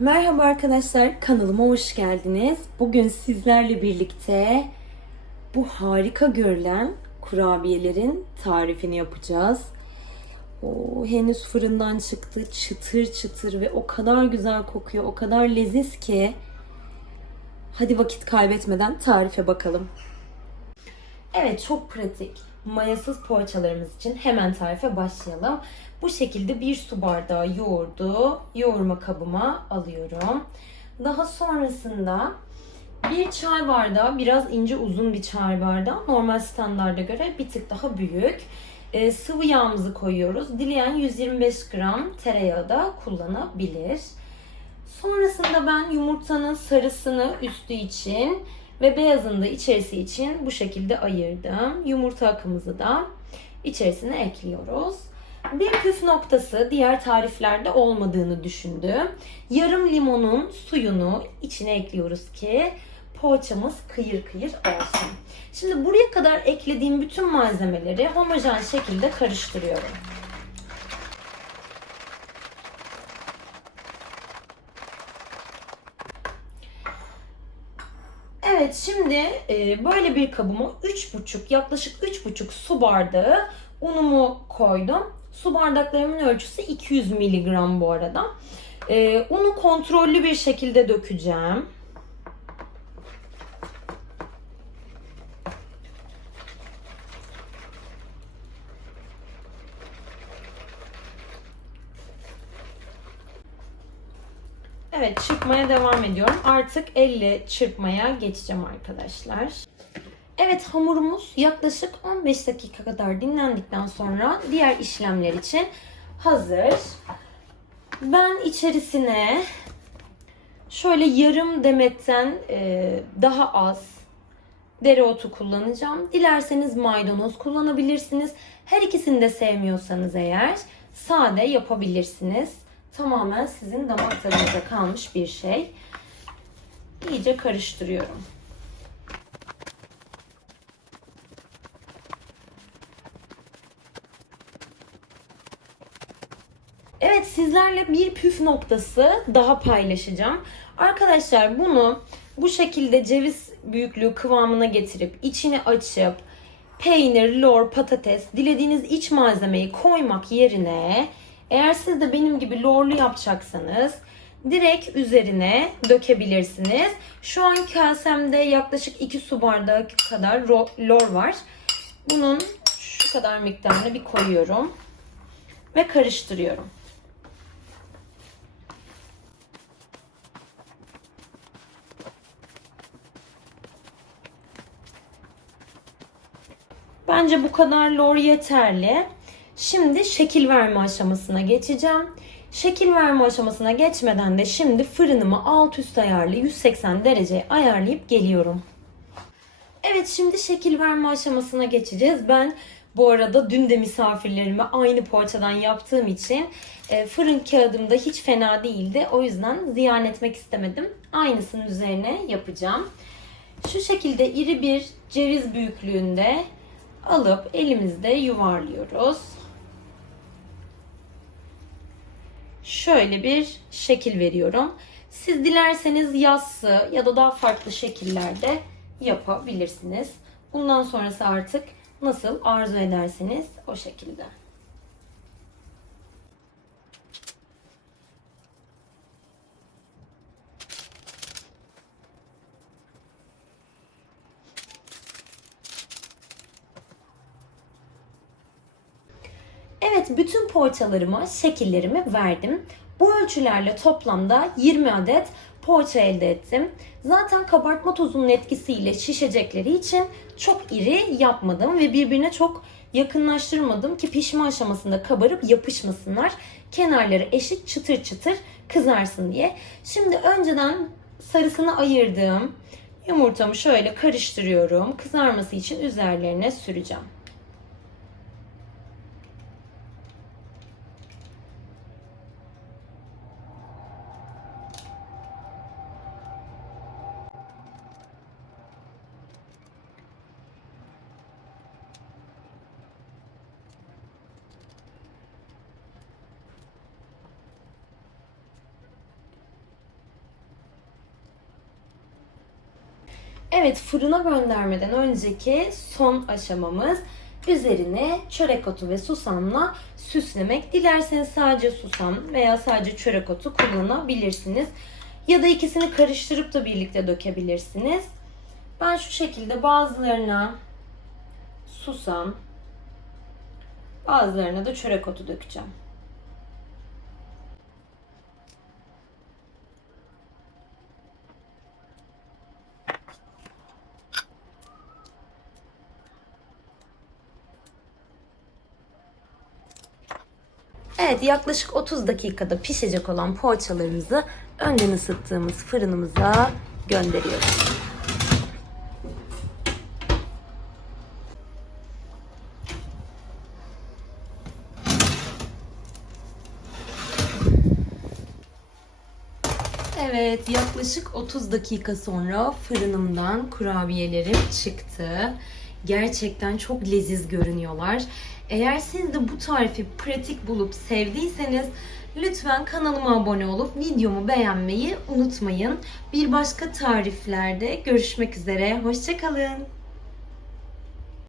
Merhaba arkadaşlar, kanalıma hoş geldiniz. Bugün sizlerle birlikte bu harika görülen kurabiyelerin tarifini yapacağız. O henüz fırından çıktı, çıtır çıtır ve o kadar güzel kokuyor, o kadar leziz ki. Hadi vakit kaybetmeden tarife bakalım. Evet çok pratik. Mayasız poğaçalarımız için hemen tarife başlayalım. Bu şekilde bir su bardağı yoğurdu yoğurma kabıma alıyorum. Daha sonrasında bir çay bardağı biraz ince uzun bir çay bardağı normal standarda göre bir tık daha büyük. Ee, sıvı yağımızı koyuyoruz. Dileyen 125 gram tereyağı da kullanabilir. Sonrasında ben yumurtanın sarısını üstü için ve beyazını da içerisi için bu şekilde ayırdım. Yumurta akımızı da içerisine ekliyoruz. Bir püf noktası diğer tariflerde olmadığını düşündüm. Yarım limonun suyunu içine ekliyoruz ki poğaçamız kıyır kıyır olsun. Şimdi buraya kadar eklediğim bütün malzemeleri homojen şekilde karıştırıyorum. Evet şimdi e, böyle bir kabıma 3,5 yaklaşık 3,5 su bardağı unumu koydum. Su bardaklarımın ölçüsü 200 miligram bu arada. E, unu kontrollü bir şekilde dökeceğim. Evet çırpmaya devam ediyorum. Artık elle çırpmaya geçeceğim arkadaşlar. Evet hamurumuz yaklaşık 15 dakika kadar dinlendikten sonra diğer işlemler için hazır. Ben içerisine şöyle yarım demetten e, daha az dereotu kullanacağım. Dilerseniz maydanoz kullanabilirsiniz. Her ikisini de sevmiyorsanız eğer sade yapabilirsiniz. Tamamen sizin damak tadınıza kalmış bir şey. İyice karıştırıyorum. Evet sizlerle bir püf noktası daha paylaşacağım. Arkadaşlar bunu bu şekilde ceviz büyüklüğü kıvamına getirip içini açıp peynir, lor, patates dilediğiniz iç malzemeyi koymak yerine eğer siz de benim gibi lorlu yapacaksanız direkt üzerine dökebilirsiniz. Şu an kasemde yaklaşık 2 su bardağı kadar lor var. Bunun şu kadar miktarını bir koyuyorum ve karıştırıyorum. Bence bu kadar lor yeterli. Şimdi şekil verme aşamasına geçeceğim. Şekil verme aşamasına geçmeden de şimdi fırınımı alt üst ayarlı 180 dereceye ayarlayıp geliyorum. Evet şimdi şekil verme aşamasına geçeceğiz. Ben bu arada dün de misafirlerime aynı poğaçadan yaptığım için e, fırın kağıdım da hiç fena değildi. O yüzden ziyan etmek istemedim. Aynısının üzerine yapacağım. Şu şekilde iri bir ceviz büyüklüğünde alıp elimizde yuvarlıyoruz. Şöyle bir şekil veriyorum. Siz dilerseniz yassı ya da daha farklı şekillerde yapabilirsiniz. Bundan sonrası artık nasıl arzu ederseniz o şekilde. Bütün poğaçalarıma şekillerimi verdim. Bu ölçülerle toplamda 20 adet poğaça elde ettim. Zaten kabartma tozunun etkisiyle şişecekleri için çok iri yapmadım ve birbirine çok yakınlaştırmadım ki pişme aşamasında kabarıp yapışmasınlar. Kenarları eşit çıtır çıtır kızarsın diye. Şimdi önceden sarısını ayırdığım yumurtamı şöyle karıştırıyorum. Kızarması için üzerlerine süreceğim. Evet fırına göndermeden önceki son aşamamız üzerine çörek otu ve susamla süslemek. Dilerseniz sadece susam veya sadece çörek otu kullanabilirsiniz. Ya da ikisini karıştırıp da birlikte dökebilirsiniz. Ben şu şekilde bazılarına susam, bazılarına da çörek otu dökeceğim. Evet yaklaşık 30 dakikada pişecek olan poğaçalarımızı önden ısıttığımız fırınımıza gönderiyoruz. Evet yaklaşık 30 dakika sonra fırınımdan kurabiyelerim çıktı. Gerçekten çok leziz görünüyorlar. Eğer siz de bu tarifi pratik bulup sevdiyseniz lütfen kanalıma abone olup videomu beğenmeyi unutmayın. Bir başka tariflerde görüşmek üzere. Hoşçakalın.